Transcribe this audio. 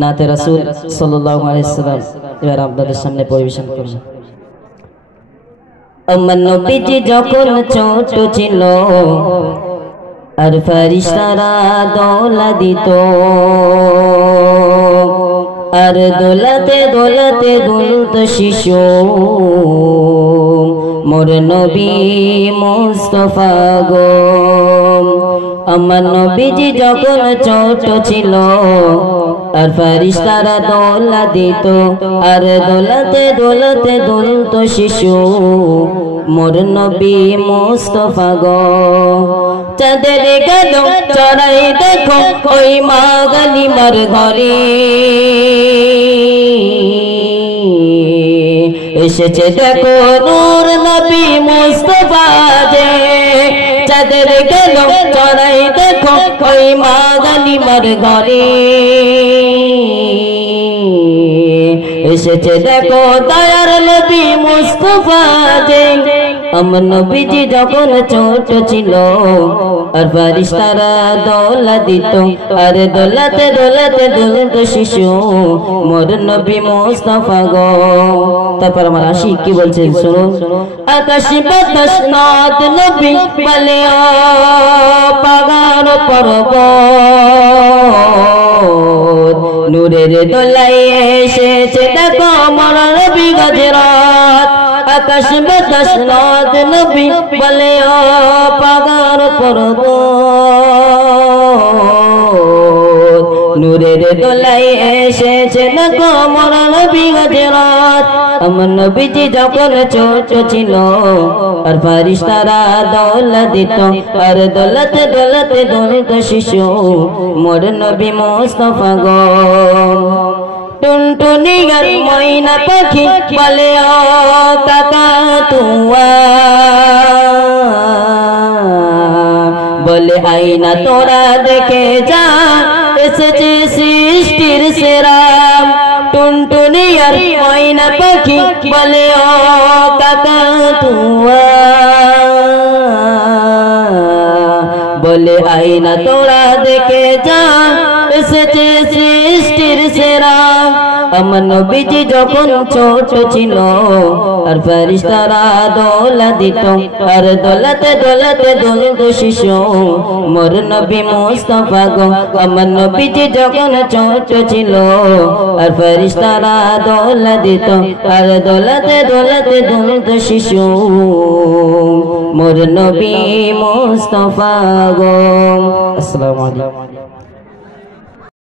নাতে রাসূল সাল্লাল্লাহু আলাইহি সাল্লাম এবার আপনাদের সামনে পরিবেশন করব। আমার নবীজি যখন ছোট ছিল আর ফেরেশতারা দোলা দিত, আর দোলাতে দোলাতে দুলত শিশু মোর নবী মুস্তাফা গো। আমার নবীজি যখন ছোট ছিল আর ফেরেশতারা দোলা দিত, আর দোলাতে দোলাতে দুলত শিশু মোর নবী মুস্তাফা গো। চাঁদের গেলো চড়াই দেখো ওই মা গালিমার ঘরে, এসেছে দেখো নূর নবী মুস্তাফা যে। চাঁদের গেলো চড়াই দেখো ওই মা গালিমার ঘরে, এসেছে দেখো দয়ার নবী মুস্তাফা যে। আমার নবীজি যখন ছোট ছিল আর ফেরেশতারা দোলা দিত, আর দোলাতে দোলাতে দুলত শিশু মোর নবী মুস্তাফা গো। তারপর আমার আশিক কি বলছেন শুনুন। আকাশ বাতাস নাথ নবী বলে ও পাগার পর্বত, নূরের দোলাই এসেছে দেখো মোর নবী গজরাত। আকাশ বাতাস নাথ নবী বলে ও পাগার পর্বত, নূরের দোলাই এসেছে দেখো মোর নবী গজরাত। আমার নবীজি যখন ছোট ছিল আর ফেরেশতারা দোলা দিত, আর দোলাতে দোলাতে দুলত শিশু মোর নবী মুস্তাফা গো। টুনটুনি গান ময়না পাখি বলে ও কাকাতুয়া, বলে আইনা তোরা দেখে যা এসেছে সৃষ্টির সেরা। টুনটুনি আর ময়না পাখি বলে ও কাকাতুয়া, বলে আইনা তোরা দেখে যা এসেছে সৃষ্টির সেরা। আমার নবীজি যখন ছোট ছিল আর ফেরেশতারা দোলা দিত, আর দোলাতে দোলাতে দুলত শিশু মোর নবী মুস্তাফা গো। আমার নবীজি যখন ছোট ছিল আর ফেরেশতারা দোলা দিত, আর দোলাতে দোলাতে দুলত শিশু মোর নবী মুস্তাফা গো। আসসালামু আলাইকুম।